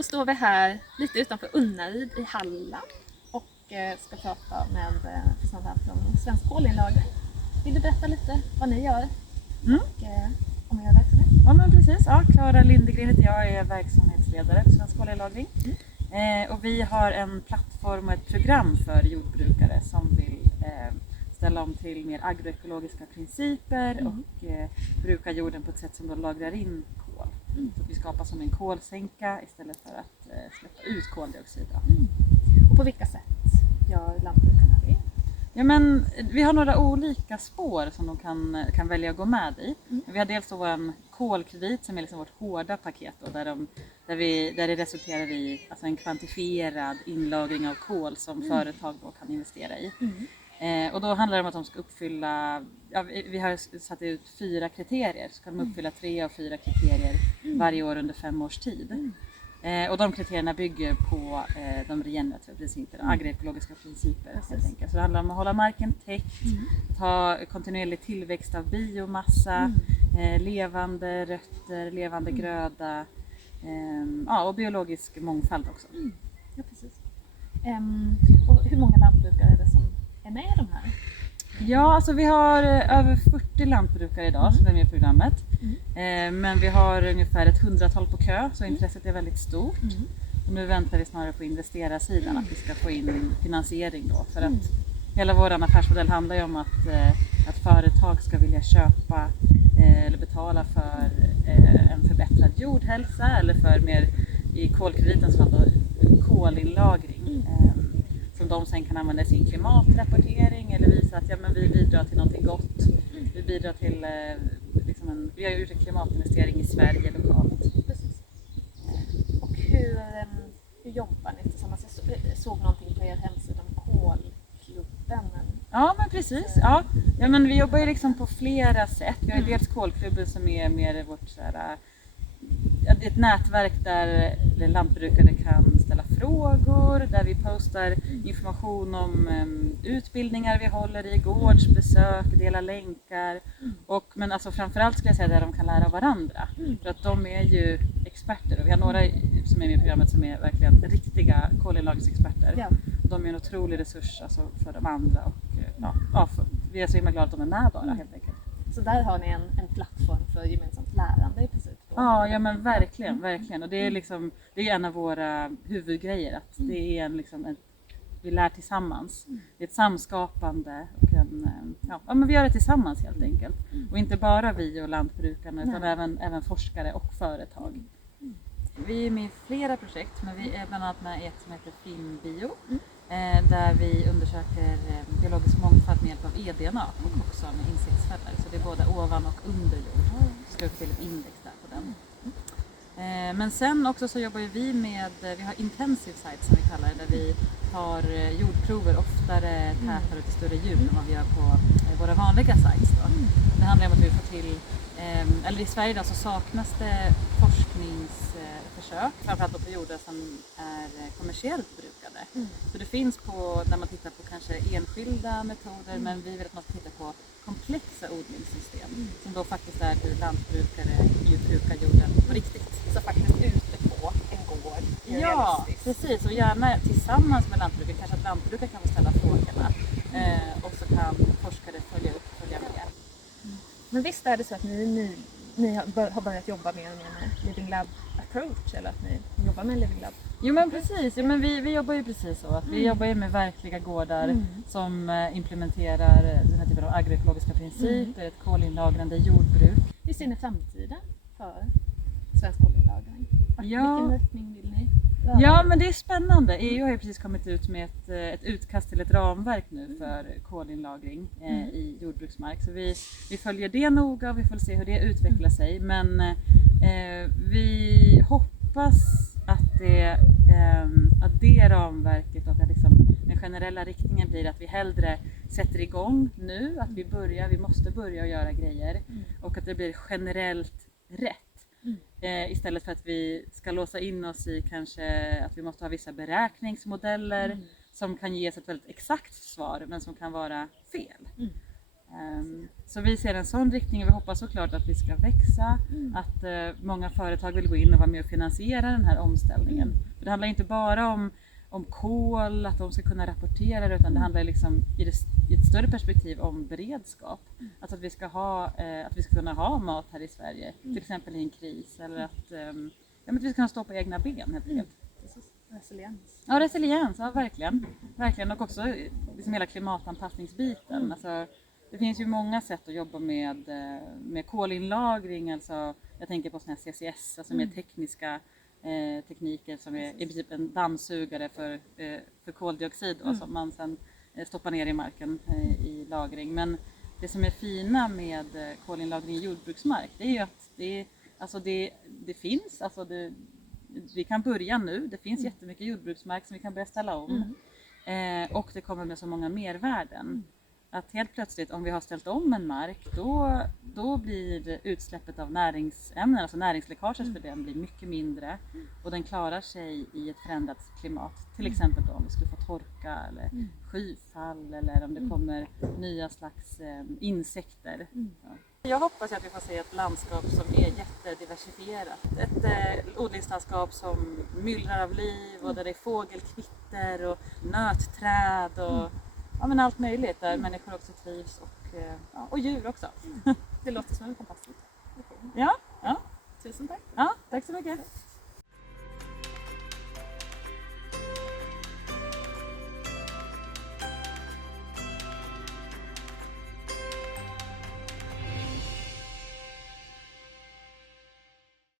Då står vi här lite utanför Unnaryd i Halland och ska prata med representanter från Svensk kolinlagring. Vill du berätta lite vad ni gör och om er verksamhet? Ja, men precis. Ja, Klara Lindegren heter jag, är verksamhetsledare för Svensk kolinlagring. Och vi har en plattform och ett program för jordbrukare som vill ställa om till mer agroekologiska principer och bruka jorden på ett sätt som då lagrar in kol. Så att vi skapar som en kolsänka istället för att släppa ut koldioxid. Och på vilka sätt gör lantbrukarna det? Ja, men vi har några olika spår som de kan välja att gå med i. Vi har dels då vår kolkredit som är liksom vårt hårda paket då, där det resulterar i alltså en kvantifierad inlagring av kol som företag då kan investera i. Och då handlar det om att de ska uppfylla, vi har satt ut 4 kriterier, så kan de uppfylla 3 av 4 kriterier varje år under 5 års tid. Och de kriterierna bygger på de regenerativa principerna, agroekologiska principer helt enkelt. Så det handlar om att hålla marken täckt, ta kontinuerlig tillväxt av biomassa, levande rötter, levande gröda och biologisk mångfald också. Ja, precis. Och hur många lantbrukare är det som är med i de här? Ja, alltså vi har över 40 lantbrukare idag som är med i programmet. Men vi har ungefär ett 100-tal på kö, så intresset är väldigt stort. Och nu väntar vi snarare på investerarsidan, att vi ska få in finansiering då. För att hela vår affärsmodell handlar ju om att företag ska vilja köpa eller betala för en förbättrad jordhälsa eller för mer i kolkreditens fall då, kolinlagring. Som de sen kan använda i sin klimatrapportering eller visa att vi bidrar till någonting gott. Vi bidrar till vi har gjort en klimatinvestering i Sverige lokalt. Precis. Och hur jobbar ni tillsammans? Jag såg någonting på er hemsida om kolklubben. Ja, men precis. Ja, men vi jobbar ju liksom på flera sätt. Vi har dels kolklubben som är mer vårt ett nätverk där lantbrukare kan ställa frågor, där vi postar information om utbildningar vi håller i, gårdsbesök, delar länkar men alltså framförallt skulle jag säga där de kan lära av varandra. För att de är ju experter och vi har några som är med i programmet som är verkligen riktiga kolinlagringsexperter. Ja. De är en otrolig resurs alltså, för de andra och vi är så himla glada att de är med bara helt enkelt. Så där har ni en plattform för gemensamt lärande i princip? Ja, men verkligen. Och det är det är en av våra huvudgrejer, att det är vi lär tillsammans. Det är ett samskapande och men vi gör det tillsammans helt enkelt. Och inte bara vi och lantbrukarna utan även forskare och företag. Vi är med i flera projekt, men vi är bland annat med i ett som heter FinBio. Där vi undersöker biologisk mångfald med hjälp av eDNA och också med insektsfällor. Så det är både ovan och under jord. Ska upp till ett index där på den. Men sen också så jobbar vi har intensive sites som vi kallar det, där vi tar jordprover oftare, tätare och till större djup än vad vi gör på våra vanliga sites då. Det handlar om att vi får till, eller i Sverige då så saknas det forskningsförsök, framförallt på jordar som är kommersiellt brukade. Så det finns när man tittar på kanske enskilda metoder, men vi vill att man ska titta på komplexa odlingssystem som då faktiskt är hur lantbrukare brukar jorden på riktigt. Så faktiskt ute på en gård. Ja, precis. Och gärna tillsammans med lantbrukare. Kanske att lantbrukare kan få ställa frågorna och så kan forskare följa med. Men visst är det så att ni har börjat jobba mer med Living Lab approach, eller att ni jobbar med Living Lab? Jo, men precis. Ja, men vi jobbar ju precis så. Att vi jobbar ju med verkliga gårdar som implementerar den här typen av agroekologiska principer, ett kolinlagrande jordbruk. Hur ser ni framtiden för Svensk kolinlagring? Vilken riktning vill ni? Ja, men det är spännande. EU har ju precis kommit ut med ett utkast till ett ramverk nu för kolinlagring i jordbruksmark. Så vi följer det noga och vi får se hur det utvecklar sig. Men vi hoppas att det ramverket och att den generella riktningen blir att vi hellre sätter igång nu, att vi måste börja göra grejer och att det blir generellt rätt. Istället för att vi ska låsa in oss i kanske att vi måste ha vissa beräkningsmodeller som kan ge oss ett väldigt exakt svar men som kan vara fel. Så vi ser en sån riktning och vi hoppas såklart att vi ska växa, att många företag vill gå in och vara med och finansiera den här omställningen. För det handlar inte bara om kol, att de ska kunna rapportera det, utan det handlar liksom i ett större perspektiv om beredskap. Alltså att vi ska kunna ha mat här i Sverige, till exempel i en kris, eller att vi ska kunna stå på egna ben helt enkelt. Resiliens. Ja, resiliens, ja verkligen. Verkligen, och också liksom hela klimatanpassningsbiten. Alltså, det finns ju många sätt att jobba med kolinlagring, alltså jag tänker på såna här CCS, alltså mer tekniska tekniker som är i princip en dammsugare för koldioxid då, som man sen stoppar ner i marken i lagring. Men det som är fina med kolinlagring i jordbruksmark, det är ju att det finns, alltså vi kan börja nu, det finns jättemycket jordbruksmark som vi kan börja ställa om och det kommer med så många mervärden. Att helt plötsligt, om vi har ställt om en mark, då blir utsläppet av näringsämnen, alltså näringsläckaget för den blir mycket mindre och den klarar sig i ett förändrat klimat. Till exempel då om vi skulle få torka eller skyfall eller om det kommer nya slags insekter. Jag hoppas att vi får se ett landskap som är jättediversifierat. Ett odlingslandskap som myllrar av liv och där det är fågelkvitter och nötträd och allt möjligt där människor också trivs och djur också. Det låter som en fantastisk. Ja. Tusen tack. Ja, tack så mycket.